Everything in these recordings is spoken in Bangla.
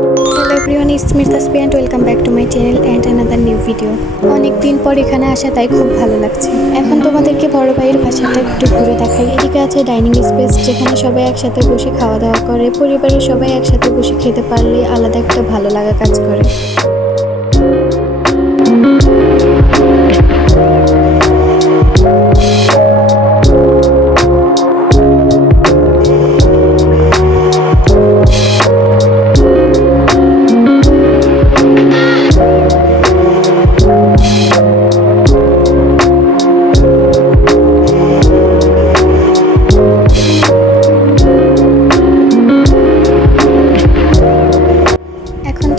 Hello everyone, it's me Tasbi and welcome back to my channel and another new video. অনেক দিন পর এখানে আসা তাই খুব ভালো লাগছে। এখন তোমাদেরকে বড় ভাইয়ের ভাষাটা একটু ঘুরে দেখাই। এদিকে আছে ডাইনিং স্পেস, যেখানে সবাই একসাথে বসে খাওয়া দাওয়া করে। পরিবারের সবাই একসাথে বসে খেতে পারলে আলাদা একটা ভালো লাগা কাজ করে।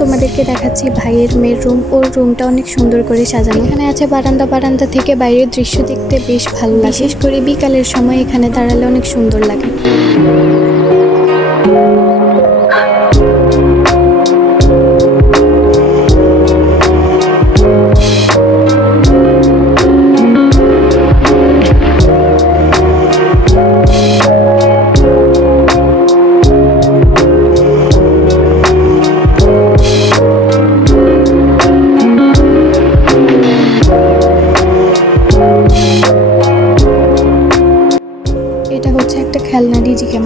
তোমাদেরকে দেখাচ্ছি ভাইয়ের মেয়ের রুম। ওর রুমটা অনেক সুন্দর করে সাজানো। এখানে আছে বারান্দা থেকে বাইরের দৃশ্য দেখতে বেশ ভালো লাগে। বিশেষ করে বিকালের সময় এখানে দাঁড়ালে অনেক সুন্দর লাগে। এটা হচ্ছে একটা খেলনা ডিজি ক্যাম।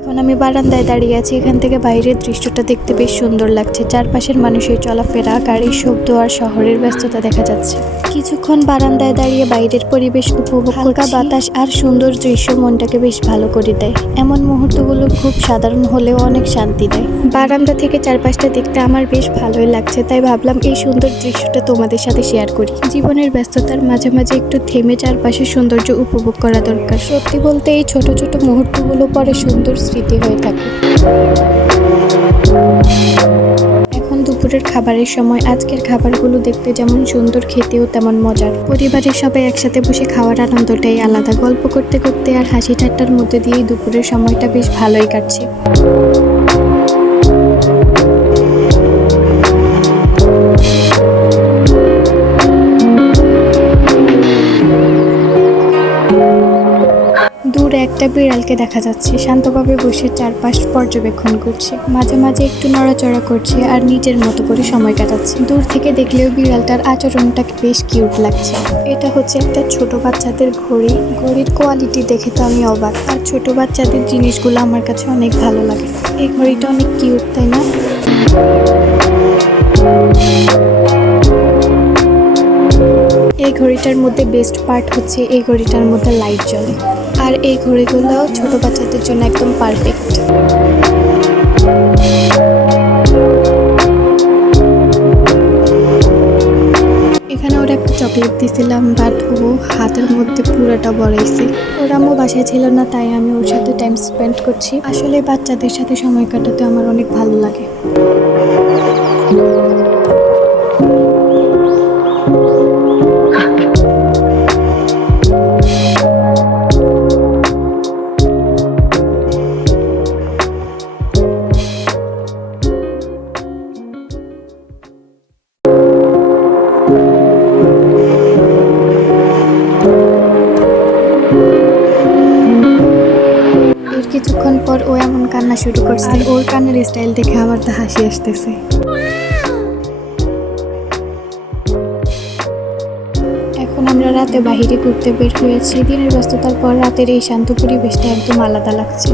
এখন আমি বারান্দায় দাঁড়িয়ে আছি। এখান থেকে বাইরের দৃশ্যটা দেখতে বেশ সুন্দর লাগছে। চারপাশের মানুষের চলাফেরা, গাড়ির শব্দ আর শহরের ব্যস্ততা দেখা যাচ্ছে। কিছুক্ষণ বারান্দায় দাঁড়িয়ে বাইরের পরিবেশ উপভোগ, হালকা বাতাস আর সুন্দর দৃশ্য মনটাকে বেশ ভালো করে দেয়। এমন মুহূর্তগুলো খুব সাধারণ হলেও অনেক শান্তি দেয়। বারান্দা থেকে চারপাশটা দেখতে আমার বেশ ভালোই লাগছে, তাই ভাবলাম এই সুন্দর দৃশ্যটা তোমাদের সাথে শেয়ার করি। জীবনের ব্যস্ততার মাঝে মাঝে একটু থেমে চারপাশের সৌন্দর্য উপভোগ করা দরকার। সত্যি বলতে এই ছোট ছোট মুহূর্তগুলো পরে সুন্দর স্মৃতি হয়ে থাকে। এখন দুপুরের খাবারের সময়। আজকের খাবারগুলো দেখতে যেমন সুন্দর, খেতেও তেমন মজার। পরিবারের সবাই একসাথে বসে খাওয়ার আনন্দটাই আলাদা। গল্প করতে করতে আর হাসি ঠাট্টার মধ্যে দিয়েই দুপুরের সময়টা বেশ ভালোই কাটছে। দূরে একটা বিড়ালকে দেখা যাচ্ছে, শান্তভাবে বসে চারপাশ পর্যবেক্ষণ করছে। মাঝে মাঝে একটু নড়াচড়া করছে আর নিজের মতো করে সময় কাটাচ্ছে। দূর থেকে দেখলেও বিড়ালটার আচরণটা বেশ কিউট লাগছে। এটা হচ্ছে একটা ছোট বাচ্চাদের ঘড়ি। ঘড়ির কোয়ালিটি দেখে তো আমি অবাক। আর ছোট বাচ্চাদের জিনিসগুলো আমার কাছে অনেক ভালো লাগে। এই ঘড়িটা অনেক কিউট, তাই না? এই ঘড়িটার মধ্যে বেস্ট পার্ট হচ্ছে এই ঘড়িটার মধ্যে লাইট জ্বলে। আর এই ঘড়িগুলো ছোট বাচ্চাদের জন্য একদম পারফেক্ট। এখানে ওরা একটা চকলেট দিয়েছিলাম, বাট ও হাতের মধ্যে পুরোটা বড়াইছে। ওর আম্মু বাসায় ছিল না, তাই আমি ওর সাথে টাইম স্পেন্ড করছি। আসলে বাচ্চাদের সাথে সময় কাটাতে আমার অনেক ভালো লাগে। কিছুক্ষণ পর ও এমন কান্না শুরু করছে, আর ওর কান্নার স্টাইল দেখে আমার তো হাসি আসতেছে। এখন আমরা রাতে বাহিরে ঘুরতে বের হয়েছি। দিনের ব্যস্ততার পর রাতের এই শান্ত পরিবেশটা একদম আলাদা লাগছে।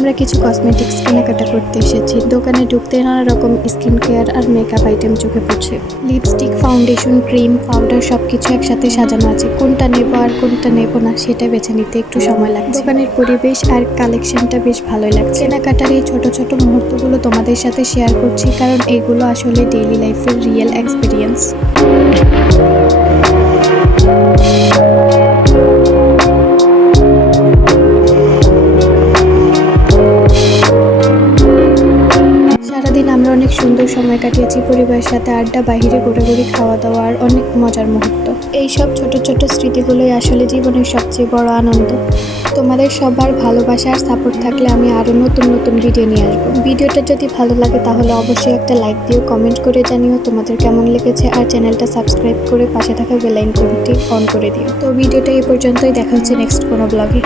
আমরা কিছু কসমেটিক্স কেনাকাটা করতে এসেছি। দোকানে ঢুকতে নানা রকম স্কিন কেয়ার আর মেকআপ আইটেম চোখে পড়ছে। লিপস্টিক, ফাউন্ডেশন, ক্রিম, পাউডার সবকিছু একসাথে সাজানো আছে। কোনটা নেবো আর কোনটা নেবো না সেটা বেছে নিতে একটু সময় লাগছে। দোকানের পরিবেশ আর কালেকশনটা বেশ ভালোই লাগছে। কেনাকাটার এই ছোট ছোট মুহূর্তগুলো তোমাদের সাথে শেয়ার করছি, কারণ এগুলো আসলে ডেইলি লাইফের রিয়েল এক্সপিরিয়েন্স। সারাদিন আমরা অনেক সুন্দর সময় কাটিয়েছি পরিবারের সাথে, আড্ডা, বাইরে ঘোরাঘুরি, খাওয়া দাওয়া আর অনেক মজার মুহূর্ত। এই সব ছোট ছোট স্মৃতিগুলোই আসলে জীবনের সবচেয়ে বড় আনন্দ। তোমাদের সবার ভালোবাসা আর সাপোর্ট থাকলে আমি আরও নতুন নতুন ভিডিও নিয়ে আসবো। ভিডিওটা যদি ভালো লাগে তাহলে অবশ্যই একটা লাইক দিও, কমেন্ট করে জানিও তোমাদের কেমন লেগেছে, আর চ্যানেলটা সাবস্ক্রাইব করে পাশে থাকা বেল আইকনটি অন করে দিও। তো ভিডিওটা এই পর্যন্তই, দেখা হচ্ছে নেক্সট কোনো ব্লগে।